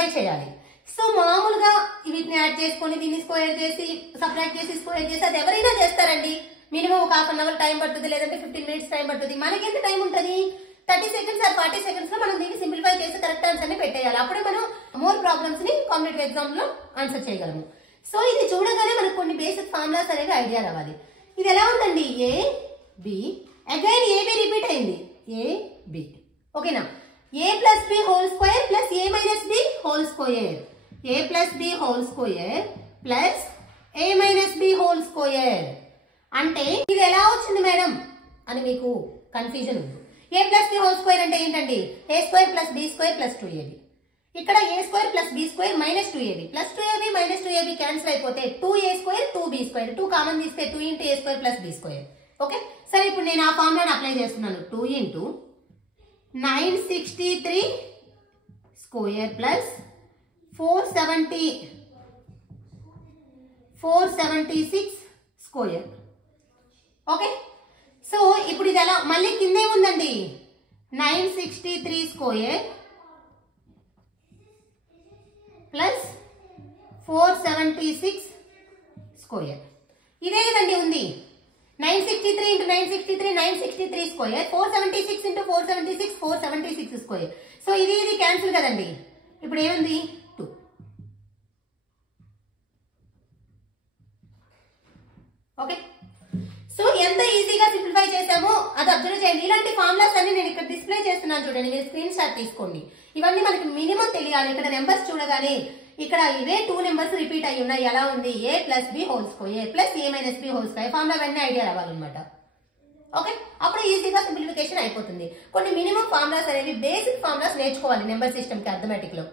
Simplify చేయాలి. So మామూలుగా వీటిని యాడ్ చేసుకొని దీన్ని స్క్వేర్ చేసి సబ్ట్రాక్ట్ చేసి స్క్వేర్ చేసి అది ఎవరైనా చేస్తారండి. మినిమం ఒక హాఫ్ అన్ అవర్ టైం పడుతుంది, లేదంటే 15 minutes టైం పడుతుంది. మనకి ఎంత టైం ఉంటుంది? 30 seconds ఆర్ 40 seconds లో మనం దీన్ని సింప్లిఫై చేసి కరెక్ట్ ఆన్సర్ ని పెట్టేయాలి. అప్పుడే మనం మోర్ ప్రాబ్లమ్స్ ని కాంపిటేటివ్ ఎగ్జామ్ లో ఆన్సర్ చేయగలము. సో ఇది చూడగానే మనకు కొన్ని బేసిక్ ఫార్ములాస్ అనేవి ఐడియా రావాలి. ఇది ఎలా ఉందండి? A B, again AB repeat అయింది, ఏ బి. ఓకేనా? A plus B whole square plus A minus B whole square, A plus B whole square plus A minus B whole square అంటే ఇది ఎలా వచ్చింది మేడం అని మీకు కన్ఫ్యూజన్ ఉంది. A plus B whole square అంటే ఏంటండి? A square plus B square plus 2ab. ఇక్కడ A square plus B square minus 2ab plus 2ab minus 2ab cancel అయిపోతే 2a square 2b square, 2 common తీస్తే 2 into A square plus B square. Okay, సరే ఇప్పుడు నేను ఆ ఫార్ములాని apply చేస్తున్నాను. 2 into 963 square plus 476 square. Okay, so ఇప్పుడు ఇది ఎలా మళ్ళీ కింద ఏముందండి? 963 స్క్వేర్ ప్లస్ 476 స్క్వేర్. ఇదే కదండి ఉంది. 963 into 963 963 square, 476 into 476 476 square. So ఇది క్యాన్సిల్ కదండి. ఇప్పుడు ఏముంది? 2. ఓకే, సో ఎంత ఈజీగా సింప్లిఫై చేసామో అది అబ్జర్వ్ చేయండి. ఇలాంటి ఫార్ములాస్ అన్ని నేను ఇక్కడ డిస్ప్లే చేస్తున్నాను చూడండి, మీరు స్క్రీన్ షాట్ తీసుకోండి. ఇవన్నీ మనకి మినిమం తెలియాలి. ఇక్కడ నెంబర్స్ చూడగానే ఇక్కడ ఇవే 2 నెంబర్స్ రిపీట్ అయ్యి ఉన్నాయి. ఎలా ఉంది? A plus B whole square plus A minus B whole square. Formula వెంటనే ఐడియా రావాలన్నమాట. ఓకే, అప్పుడు ఈజీగా సింప్లిఫికేషన్ అయిపోతుంది. కొన్ని మినిమం ఫార్ములాస్ అనేవి బేసిక్ ఫార్ములాస్ నేర్చుకోవాలి నెంబర్ సిస్టమ్ కి అర్థమెటిక్ లో.